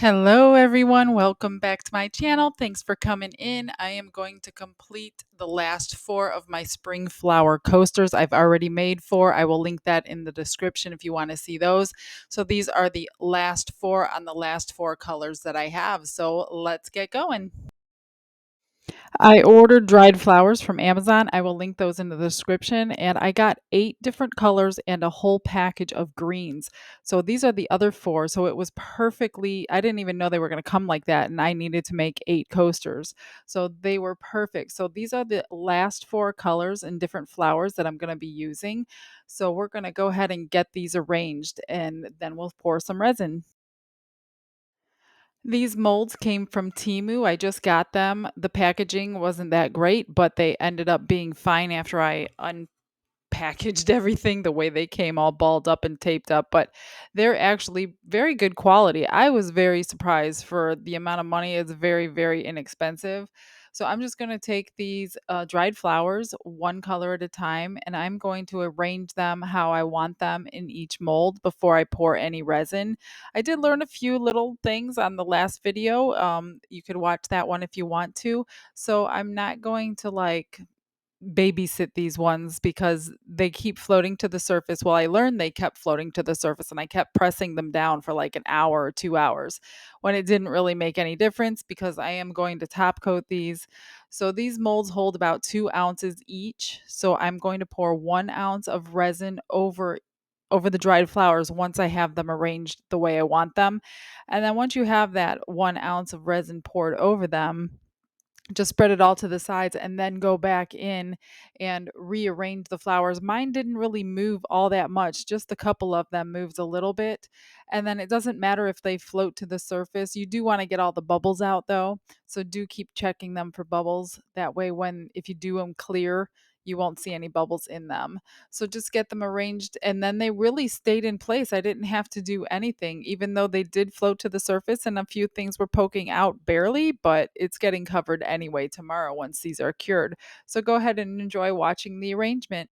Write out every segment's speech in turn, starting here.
Hello, everyone. Welcome back to my channel. Thanks for coming in. I am going to complete the last four of my spring flower coasters I've already made four. I will link that in the description if you want to see those. So these are the last four on the last four colors that I have. So let's get going. I ordered dried flowers from Amazon. I will link those in the description. And I got 8 different colors and a whole package of greens. So these are the other four. So it was perfectly, I didn't even know they were going to come like that. And I needed to make 8 coasters. So they were perfect. So these are the last 4 colors and different flowers that I'm going to be using. So we're going to go ahead and get these arranged and then we'll pour some resin. These molds came from Temu. I just got them. The packaging wasn't that great, but they ended up being fine after I unpackaged everything the way they came all balled up and taped up. But they're actually very good quality. I was very surprised for the amount of money. It's very, very inexpensive. So I'm just going to take these dried flowers 1 color at a time and I'm going to arrange them how I want them in each mold before I pour any resin. I did learn a few little things on the last video. You could watch that one if you want to. So I'm not going to babysit these ones because they keep floating to the surface. Well, I learned they kept floating to the surface and I kept pressing them down for like an hour or 2 hours when it didn't really make any difference because I am going to top coat these. So these molds hold about 2 ounces each. So I'm going to pour 1 ounce of resin over the dried flowers once I have them arranged the way I want them. And then once you have that 1 ounce of resin poured over them, just spread it all to the sides and then go back in and rearrange the flowers. Mine didn't really move all that much, just a couple of them moves a little bit. And then it doesn't matter if they float to the surface. You do want to get all the bubbles out though. So do keep checking them for bubbles. That way, if you do them clear, you won't see any bubbles in them. So just get them arranged. And then they really stayed in place. I didn't have to do anything, even though they did float to the surface and a few things were poking out barely, but it's getting covered anyway tomorrow once these are cured. So go ahead and enjoy watching the arrangement.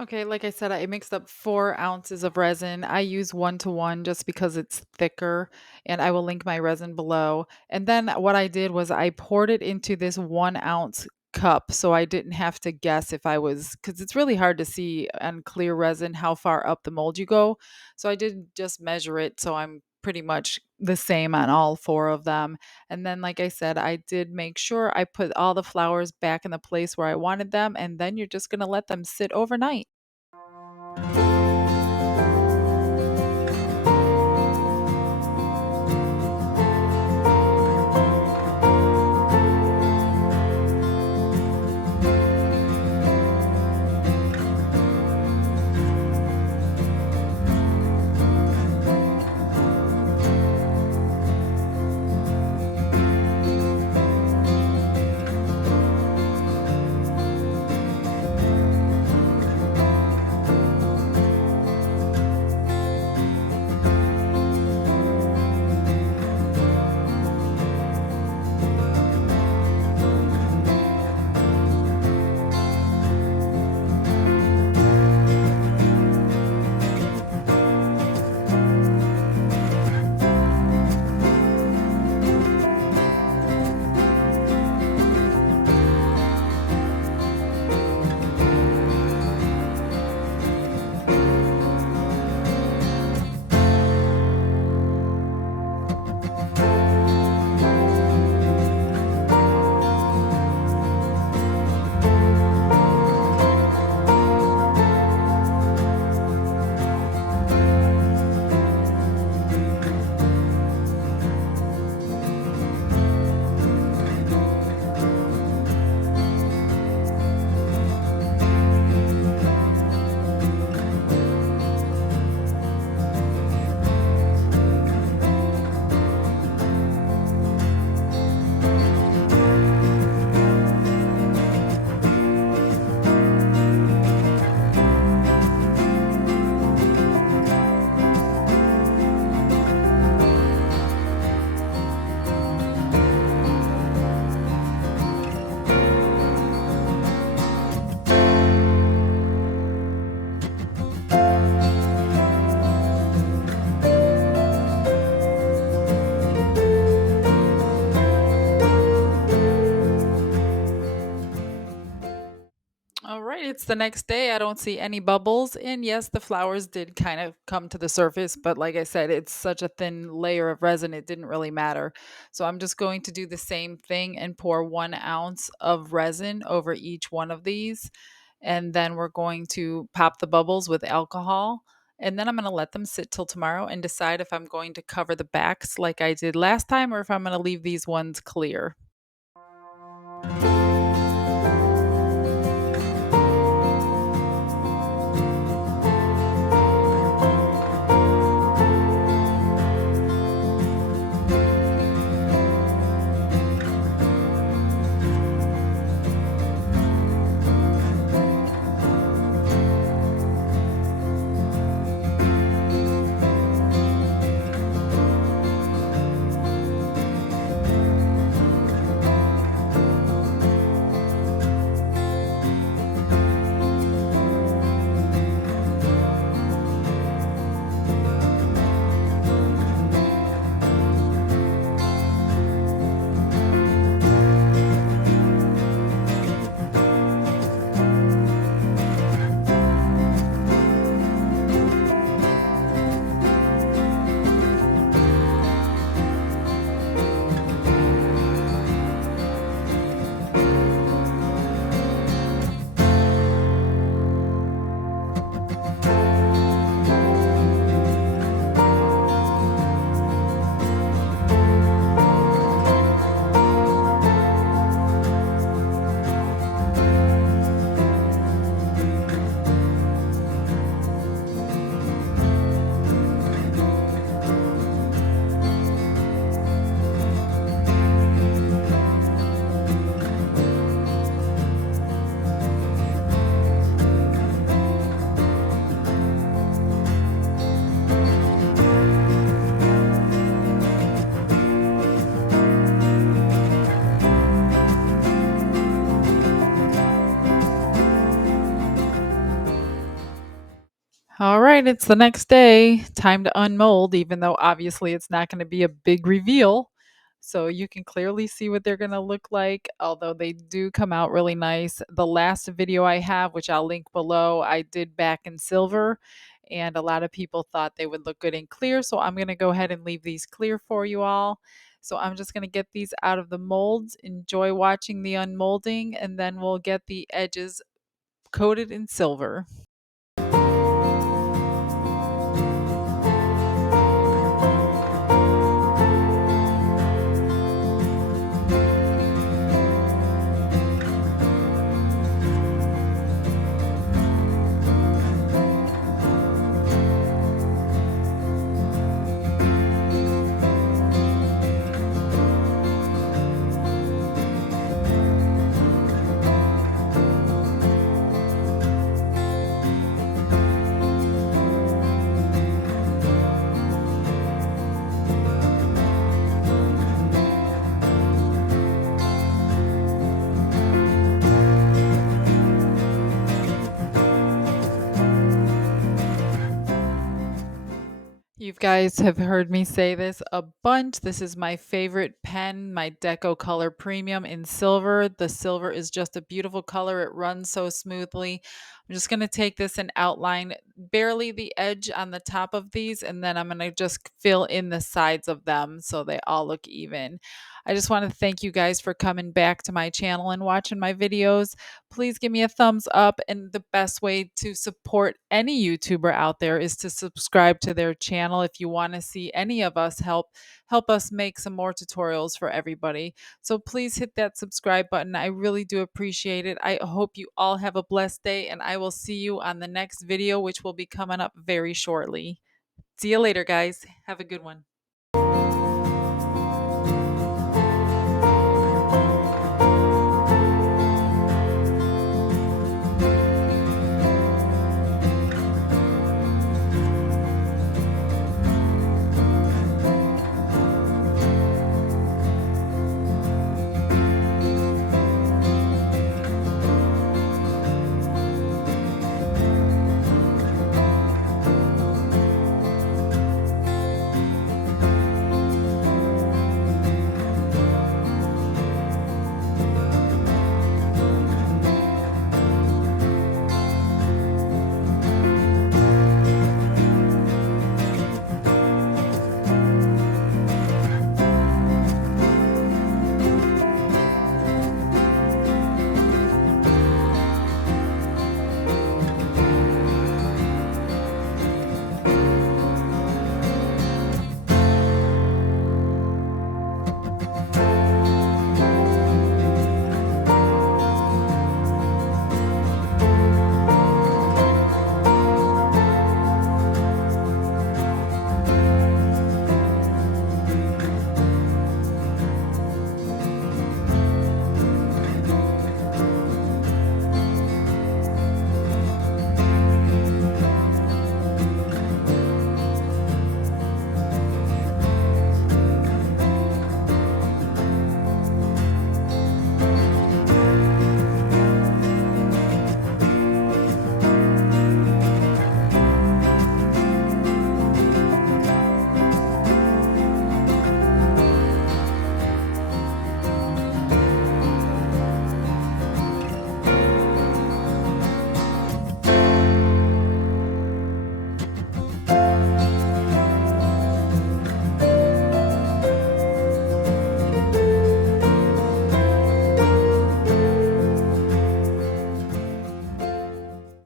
Okay, like I said, I mixed up 4 ounces of resin. I use 1 to 1 just because it's thicker, and I will link my resin below. And then what I did was I poured it into this 1 ounce cup so I didn't have to guess if I was, because it's really hard to see on clear resin how far up the mold you go. So I did just measure it. So I'm pretty much the same on all four of them. And then, like I said, I did make sure I put all the flowers back in the place where I wanted them. And then you're just going to let them sit overnight. it's the next day. I don't see any bubbles. And yes, the flowers did kind of come to the surface, but like I said, it's such a thin layer of resin, it didn't really matter. So I'm just going to do the same thing and pour 1 ounce of resin over each one of these. And then we're going to pop the bubbles with alcohol. And then I'm going to let them sit till tomorrow and decide if I'm going to cover the backs like I did last time or if I'm going to leave these ones clear. All right, it's the next day. Time to unmold, even though obviously it's not going to be a big reveal. So you can clearly see what they're going to look like, although they do come out really nice. The last video I have, which I'll link below, I did back in silver, and a lot of people thought they would look good in clear. So I'm going to go ahead and leave these clear for you all. So I'm just going to get these out of the molds, enjoy watching the unmolding, and then we'll get the edges coated in silver. You guys have heard me say this a bunch. This is my favorite pen, my Deco Color Premium in silver. The silver is just a beautiful color. It runs so smoothly. I'm just going to take this and outline barely the edge on the top of these, and then I'm going to just fill in the sides of them so they all look even. I just want to thank you guys for coming back to my channel and watching my videos. Please give me a thumbs up. And the best way to support any YouTuber out there is to subscribe to their channel if you want to see any of us help us make some more tutorials for everybody. So please hit that subscribe button. I really do appreciate it. I hope you all have a blessed day, and I will see you on the next video, which will be coming up very shortly. See you later, guys. Have a good one.